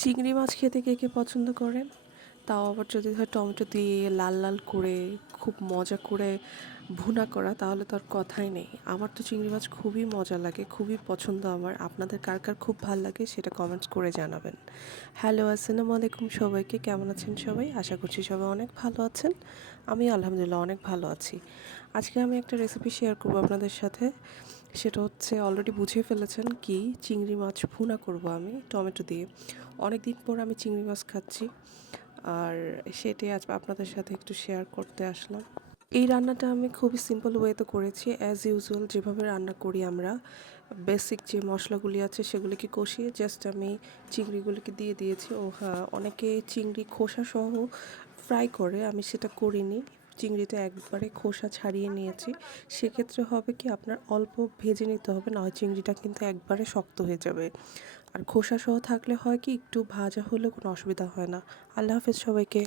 চিংড়ি মাছ খেতে কে কে পছন্দ করেন? তাও আবার যদি হয় টমেটো দিয়ে লাল লাল করে খুব মজা করে ভুনা করা, তাহলে তো আর কথাই নেই। আমার তো চিংড়ি মাছ খুবই মজা লাগে, খুবই পছন্দ আমার। আপনাদের কার কার খুব ভাল লাগে সেটা কমেন্টস করে জানাবেন। হ্যালো, আসসালামু আলাইকুম সবাইকে। কেমন আছেন সবাই? আশা করছি সবাই অনেক ভালো আছেন। আমি আলহামদুলিল্লাহ অনেক ভালো আছি। আজকে আমি একটা রেসিপি শেয়ার করবো আপনাদের সাথে। সেটা হচ্ছে, অলরেডি বুঝে ফেলেছেন, কি চিংড়ি মাছ ভুনা করব আমি টমেটো দিয়ে। অনেক দিন পর আমি চিংড়ি মাছ খাচ্ছি, আর সেটাই আজ আপনাদের সাথে একটু শেয়ার করতে আসলাম। এই রান্নাটা আমি খুবই সিম্পল ওয়েতে করেছি, অ্যাজ ইউজুয়াল যেভাবে রান্না করি আমরা। বেসিক যে মশলাগুলি আছে সেগুলিকে কষিয়ে জাস্ট আমি চিংড়িগুলিকে দিয়ে দিয়েছি। ও হ্যাঁ, অনেকে চিংড়ি খোসা সহ ফ্রাই করে, আমি সেটা করিনি। চিংড়িটা একবারে খোসা ছাড়িয়ে নিয়েছি। সেক্ষেত্রে হবে কি, আপনার অল্প ভেজে নিতে হবে, না হয় চিংড়িটা কিন্তু একবারে শক্ত হয়ে যাবে। আর খোসা সহ থাকলে হয় কি, একটু ভাজা হলে কোনো অসুবিধা হয় না। আল্লাহ হাফেজ সবাইকে।